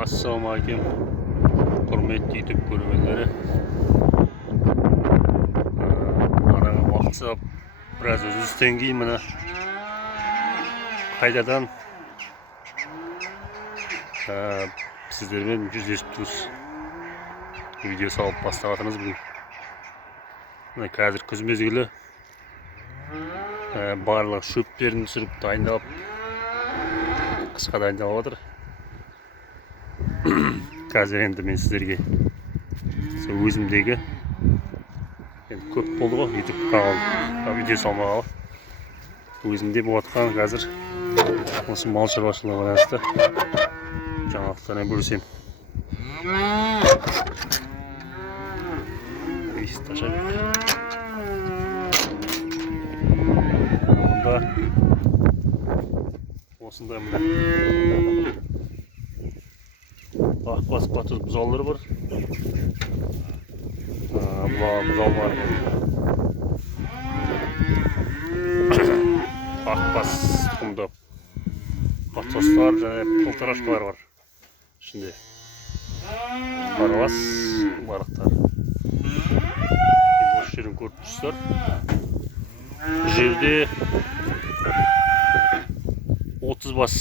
Assalamualaikum. Құрметті YouTube көрермендері. Араға уақытса біраз үзілістен кейін мына қайтадан сіздермен жүздесіп видео салып бастап жатырмыз бүгін. Мына қазір күз мезгілі, барлық шөптерін түсіріп дайындалып қысқа дайындалып жатыр. Қазір енді мен сіздерге өзімдегі көп болды ғой YouTube каналда видео салмағалы. Өзімде болып жатқан қазір осы мал шаруашылығына байланысты жаңалықтармен бөлісемін. Онда осындай мына ақбас батыр бұзаулар бар. Бұзау бар. Ақбас тұқымды батостар және пылтырашқалар бар. Ішінде барбас барықтар. Осы жерін көріп тұрсыздар. Бұл жерде 30 бас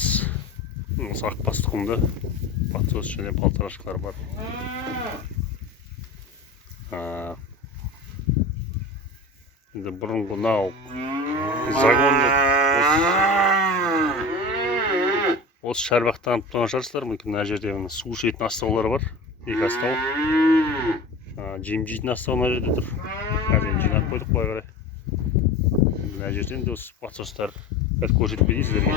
ақбас тұқымды батос және палтарашқалар бар. Енді бұрынғы нау загонды осы шарбақтанып тұрған шығарсыздар. Мүмкін мына жерде су ішетін астаулар бар. Екі астау. Жем жейтін астау мына жерде тұр. Қазір жинап қойдық былай қарай. Мына жерден де осы батостар көрсетпейді сіздерге.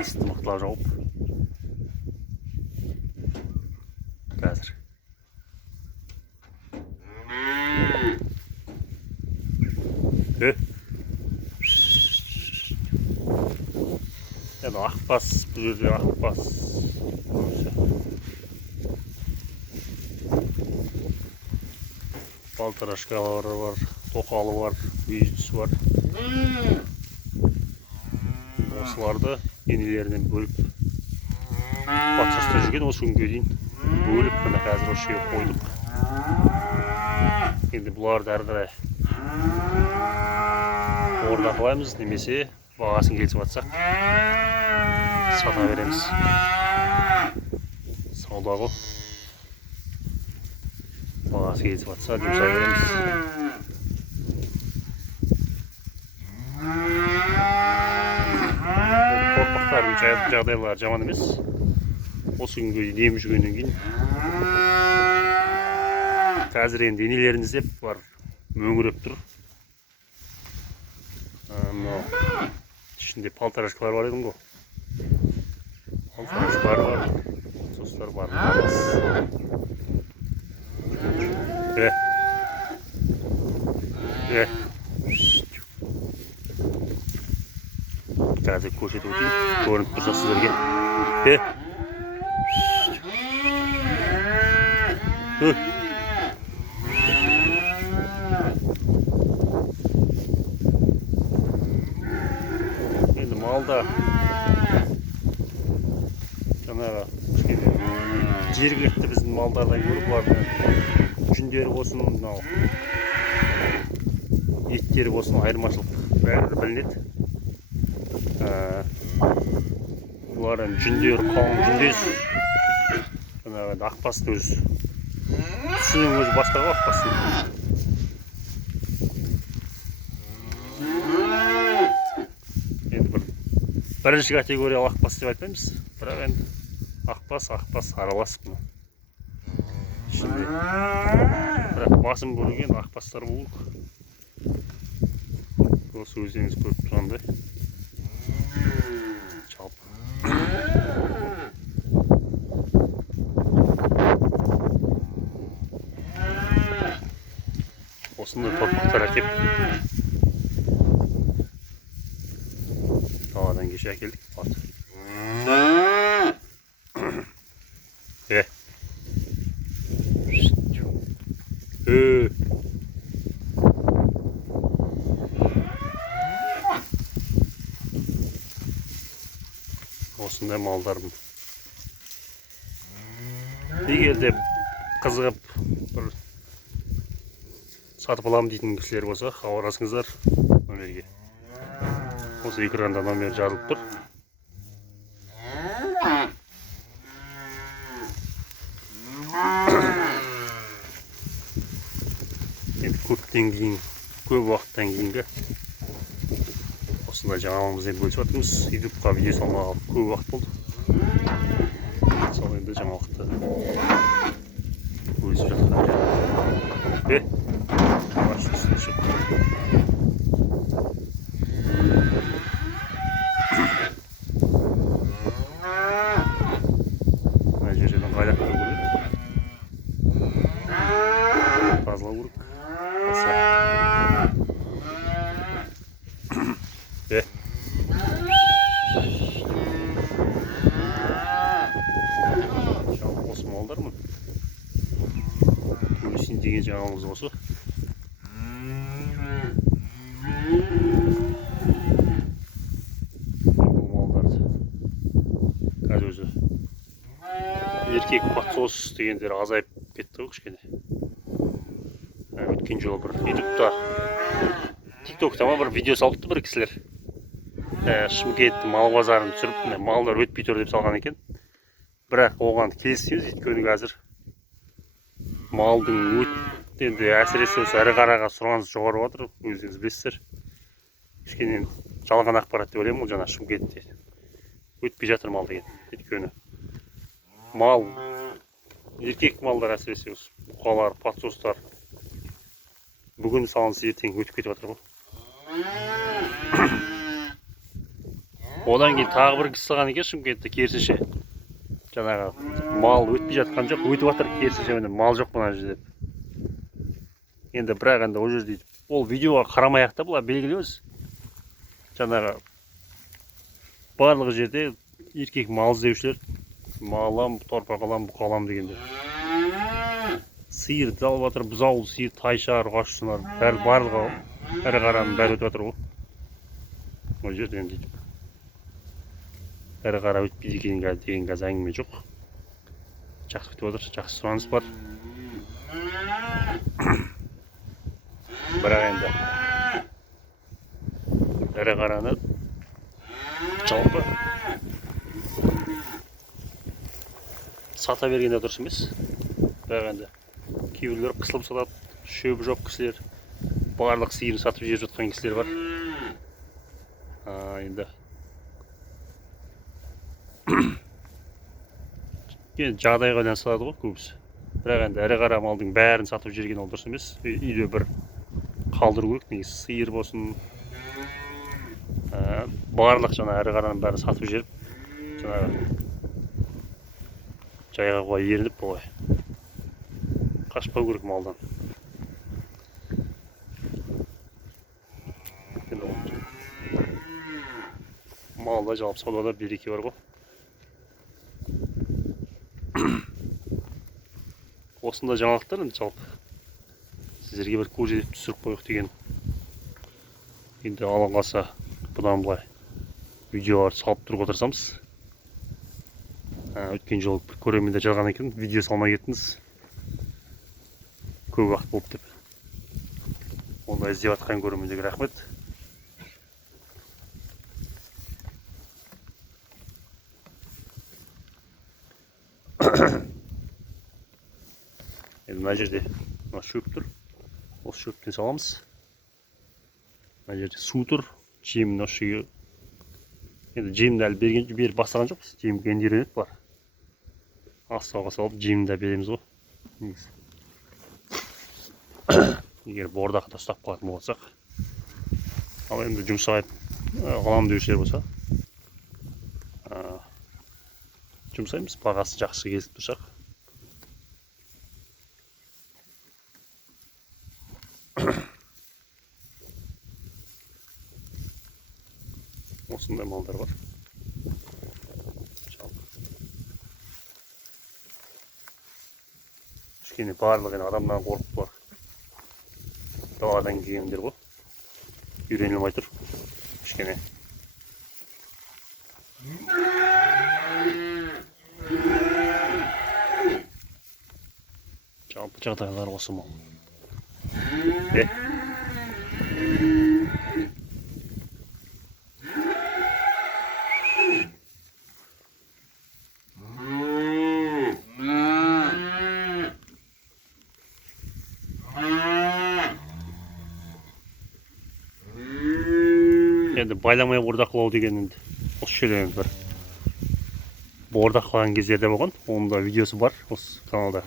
Есті мықтылап жауып қазір енді ақбас, бұл жерде ақбас палтарашқалары бар, тоқалы бар, мүйіздісі бар. Осыларды енелерінен бөліп батсаста жүрген осы күнге дейін бөліп мына қазір осы жерге қойдық. Енді бұларды әрі қарай орнына қоямыз, немесе бағасын келісіп жатсақ сата береміз. Сауда ғой, бағасы келісіп жатса жұмсай береміз. Жағдайлар жаман емес. Осы күнге дейін еміп жүргеннен кейін қазір енді енелерін іздеп бар мөңіреп тұр. Ішінде палтарашқалар бар едің ғой. Палтарашқалар бар, состар бар. Қазір көрсетіп өтейін, көрініп тұрса сіздерге. Енді малда жаңағы жергілікті біздің малдардан көріп бұлардың жүндері болсын, еттері болсын, айырмашылық бәрі білінеді. Бұлардың жүндері қалың жүндес. Ақбасты өзі түсінің өзі бастағы ақбастың. Енді бірінші категориялы ақбас деп айтпаймыз, бірақ енді ақбас аралас бұны. Ішінде бірақ басым бөлінген ақбастар болуық. Осы өздеріңіз көріп тұрғандай. Осындай торпақтар әкеп даладан кеше әкелдік. Осындай малдардың. Егер де қызығып бір сатып аламын дейтін кісілер болса, хабарласыңыздар номерге. Осы экранда номер жазылып тұр. Енді көп уақыттан кейінгі осындай жаңалығымызбен бөлісіп жатырмыз. ютубқа видео салмағалы көп уақыт болды. Сол енді жаңалықты бөлісіп жатқан мына жерден қайдақтау керек. Тазалау керек. Осы малдар ма? Төлесін деген жаңалығымыз осы. Бұл малдарды қазір өзі еркек подсос дегендер азайып кетті ғой кішкене. Өткен жолы бір ютубта, тиктокта бір видео салыпты бір кісілер. Шымкент мал базарын түсіріп, малдар өтпей тұр деп салған екен. Бірақ оған келіспейміз, өйткені қазір малдың енді әсіресе осы ірі қараға сұраныс жоғары жатыр, өздеріңіз білесіздер. Кішкене жалған ақпарат деп ойлаймын, ол жаңа Шымкентте өтпей жатыр мал деген. Өйткені мал, еркек малдар әсіресе бұқалар, подсостар бүгін салынса ертең өтіп кетіп жатыр ғой. Одан кейін тағы бір кісі салған екен Шымкентте, керісінше. Жаңағы мал өтпей жатқан жоқ, өтіп жатыр, керісінше мал жоқ мына жерде. Енді бірақ енді ол жерде ол видеоға қарамай-ақ та бұлар белгілі өз. Жаңағы барлық жерде еркек мал іздеушілер, малам, торпақ алам, бұқа алам дегенде. Сиыр алып жатыр, бұзау, сиыр, тайшар, ұрғашшылар, барлығы ірі қараның бәрі өтіп жатыр ғой. Ол жерден дейді. Ірі қара өтпейді екен деген қазір әңгіме жоқ. Жақсы өтіп жатыр, жақсы сұраныс бар. Бірақ енді ірі қараны жалпы сата бергенде дұрыс емес. Бірақ енді кейбіреулер қысылып сатады, шөбі жоқ кісілер, барлық сиырын сатып жеп жатқан кісілер бар. Енді жағдайға байланысты салады ғой көбісі. Бірақ енді ірі қара малдың бәрін сатып жерген ол дұрыс емес. Үйде бір қалдыру керек, негізі сиыр болсын, барлық жаңа ірі қараның бәрін сатып жеріп, жаңағы жайға қой ерініп болай. Қашпау керек малдан. Малда жалпы саудада береке бар ғой. Осында жаңалықтар енді жалпы сіздерге бір көрсетіп түсіріп қойық деген. Енді алған қалса бұдан былай видеоларды салып тұруға тырысамыз. Өткен жолы көрермендер жазған екен, видео салмай кеттіңіз. Көп уақыт болды деп. Онда іздеп жатқан көрермендерге рахмет. Енді мына жерде шөп тұр. Осы шөптен саламыз. Мына жерде су тұр. Жемін осы үйге. Енді жемді әлі беріп бастаған жоқпыз. Жем гендеренет бар. Астауға салып жемді береміз ғой. Егер бордақта ұстап қалатын болсақ. Ал енді жұмсайып қалам деушілер болса. Жұмсаймыз, бағасы жақсы келіп тұрсақ. Осындай малдар бар. Кішкене барлығы адамнан қорқып бар. Даладан келгендер ғой. Үйренілмей тұр. Кішкене. жағдайлар осы мол. Енді байламай бордақылау деген енді осы жерде енді бір бордақылаған кездерде болған. Оның да видеосы бар осы каналда.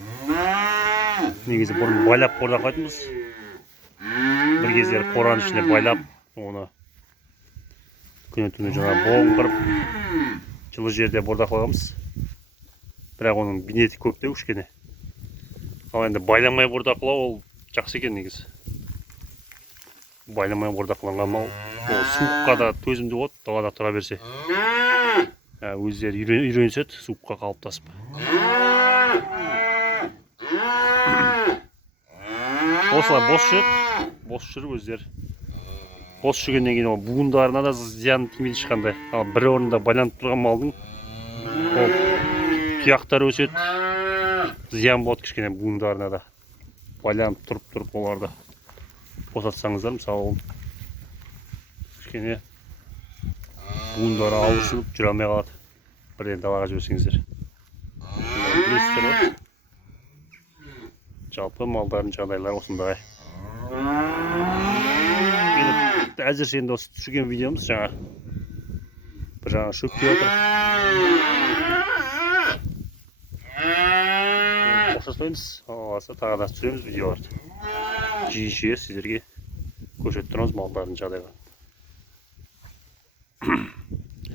Негізі бұрын байлап бордақылайтынбыз. Бір кездері қораның ішіне байлап, оны күні-түні жаңа боғын қырып, жылы жерде бордақылағанбыз. Бірақ оның бейнеті көп те кішкене. Ал енді байламай бордақылау ол жақсы екен негізі. Байламай бордақыланған мал ол суыққа да төзімді болады, далада тұра берсе. Өздері үйреніседі суыққа қалыптасып. Осылай бос жүріп өздері. Бос жүргеннен кейін ол буындарына да зиян тимейді ешқандай. Ал бір орында байланып тұрған малдың ол тұяқтары өседі, зиян болады кішкене буындарына да. Байланып тұрып оларды босатсаңыздар, мысалы кішкене буындары ауырсынып жүре алмай қалады. Бірден далаға жіберсеңіздер. Білесіздер ғой. Жалпы малдардың жағдайлары осындай. Әзірше енді осы түсірген видеомыз жаңа бір жаңа шөктеп отыр. Қоштаспаймыз. Аласа тағы да түсіреміз видеоларды. Жиі сіздерге көрсетіп тұрамыз малдардың жағдайларын.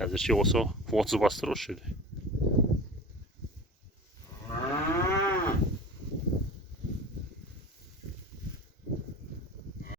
Әзірше осы 30 бастыр осы жерде.